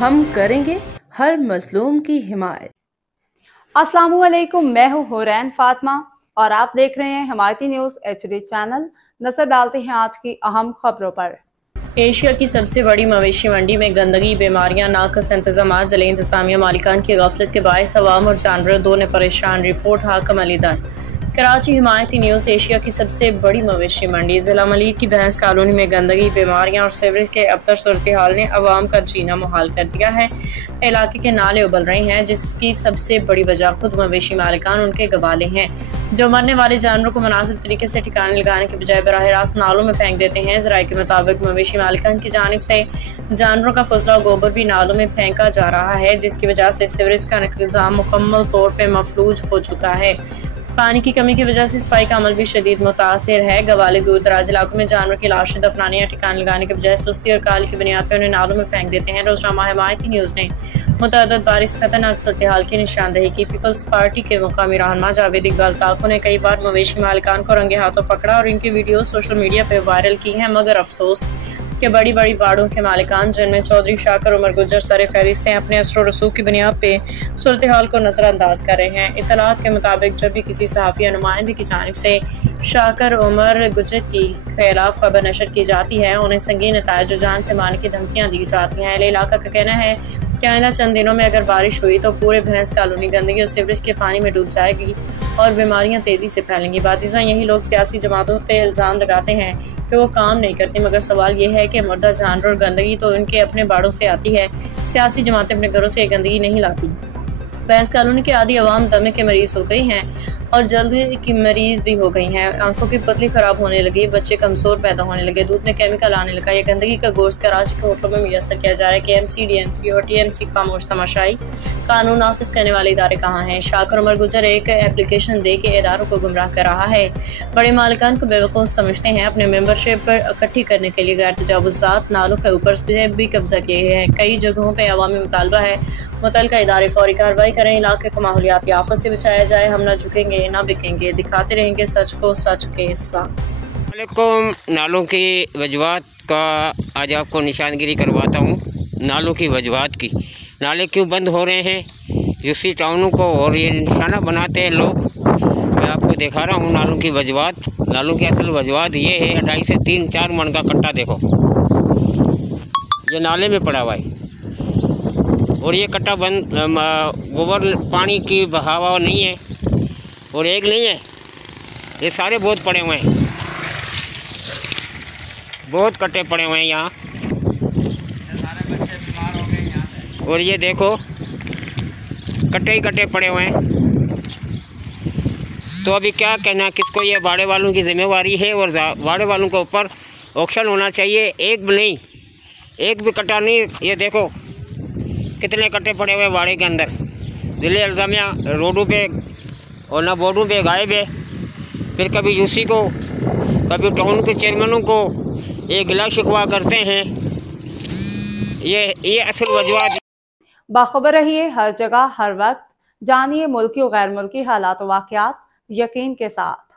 हम करेंगे हर मजलूम की हिमायत। अस्सलामुअलैकुम, मैं हूँ हुरैन फातिमा और आप देख रहे हैं हिमायती न्यूज़ HD चैनल। नजर डालते हैं आज की अहम खबरों पर। एशिया की सबसे बड़ी मवेशी मंडी में गंदगी, बीमारियां, नाकस इंतजाम, ज़िले इंतजामिया मालिकान की गफलत के बायस अवाम और जानवर दोनों परेशान। रिपोर्ट हाकम अली दन, कराची। हिमायती न्यूज़। एशिया की सबसे बड़ी मवेशी मंडी जिला मलिक की भैंस कॉलोनी में गंदगी, बीमारियां और सीवरेज के अबतर सूरत हाल ने अवाम का जीना मुहाल कर दिया है। इलाके के नाले उबल रहे हैं, जिसकी सबसे बड़ी वजह खुद मवेशी मालिकान उनके गवाले हैं, जो मरने वाले जानवरों को मुनासिब तरीके से ठिकाने लगाने के बजाय बराह रास्त नालों में फेंक देते हैं। ज़राए के मुताबिक मवेशी मालिकान की जानिब से जानवरों का फजला गोबर भी नालों में फेंका जा रहा है, जिसकी वजह से सीवरेज का निज़ाम मुकम्मल तौर पर मफलूज हो चुका है। पानी की कमी की वजह से सफाई का अमल भी शदीद मुतासिर है। गवाले दूर दराज इलाकों में जानवर की लाशें दफनाने या ठिकाने लगाने के बजाय सुस्ती और काली की बुनियाद पर उन्हें नालों में फेंक देते हैं। रोजनामा हिमायती न्यूज़ ने मुतअद्दिद बारिश खतरनाक सूरत हाल की निशानदेही की। पीपल्स पार्टी के मुकामी रहनुमा जावेद इकबाल काको ने कई बार मवेशी मालिकान को रंगे हाथों पकड़ा और इनकी वीडियो सोशल मीडिया पर वायरल की है, मगर अफसोस के बड़ी बड़ी बाड़ों के मालिकान, जिनमें चौधरी शाकर उमर गुजर सर फहरिस्त हैं, अपने असर रसूख की बुनियाद पे सूरत हाल को नजरअंदाज कर रहे हैं। इत्तलात के मुताबिक जब भी किसी सहाफ़ी या नुमाइंदे की जानिब से शाकर उमर गुजर के खिलाफ खबर नशर की जाती है, उन्हें संगीन नतायज जान से मारने की धमकियाँ दी जाती हैं। इलाका का कहना है कि आइंदा चंद दिनों में अगर बारिश हुई तो पूरे भैंस कॉलोनी गंदगी और सीवरेज के पानी में डूब जाएगी और बीमारियां तेजी से फैलेंगी। बातिज़ा यही लोग सियासी जमातों पे इल्ज़ाम लगाते हैं कि वो काम नहीं करते, मगर सवाल ये है कि मुर्दा जानवर और गंदगी तो उनके अपने बाड़ों से आती है। सियासी जमातें अपने घरों से गंदगी नहीं लाती। भैंस कॉलोनी के आधी अवाम दमे के मरीज हो गई हैं और जल्दी की मरीज भी हो गई हैं। आंखों की पतली खराब होने लगी, बच्चे कमजोर पैदा होने लगे, दूध में केमिकल आने लगा। ये गंदगी का गोश्त कराची के होटलों में मुयसर किया जा रहा है। KMC, DMC और TMC खामोश तमाशाई। कानून नाफिज करने वाले इदारे कहाँ हैं? शाकर उमर गुजर एक एप्लीकेशन दे के इदारों को गुमराह कर रहा है। बड़े मालिकान को बेवकूफ़ समझते हैं। अपने मेंबरशिप इकट्ठी करने के लिए गैर तजावुज़ात नालों के ऊपर से भी कब्जा किए हैं। कई जगहों पर अवामी मुतालबा है मुतल्लिका इदारे फौरी कार्रवाई करें, इलाके को माहौलियाती आफत से बचाया जाए। हम न झुकेंगे ना बिकेंगे, दिखाते रहेंगे सच को सच के साथ। नालों की वजूहत का आज आपको निशानगिरी करवाता हूँ। नालों की वजूहत की, नाले क्यों बंद हो रहे हैं यूसी टाउनों को और ये निशाना बनाते हैं लोग। मैं आपको दिखा रहा हूँ नालों की वजूहत। नालों की असल वजूहत ये है, 2.5 से 3-4 मन का कट्टा देखो, ये नाले में पड़ा हुआ है और ये कट्टा बंद गोबर पानी की बहावा नहीं है और एक नहीं है, ये सारे बहुत पड़े हुए हैं, बहुत कट्टे पड़े हुए हैं यहाँ। और ये देखो कट्टे ही कट्टे पड़े हुए हैं। तो अभी क्या कहना किसको, ये बाड़े वालों की जिम्मेवारी है और बाड़े वालों के ऊपर ऑक्शन होना चाहिए। एक भी नहीं, एक भी कट्टा नहीं। ये देखो कितने कट्टे पड़े हुए बाड़े के अंदर। ज़िले इंतजामिया रोडों पे और ना बोर्डों पे गायब है। फिर कभी यूसी को कभी टाउन के चेयरमैनों को ये गिला शिकवा करते हैं। ये असल वजूहत। बाखबर रहिए हर जगह हर वक्त, जानिए मुल्की और गैर मुल्की हालात व वाक़यात यकीन के साथ।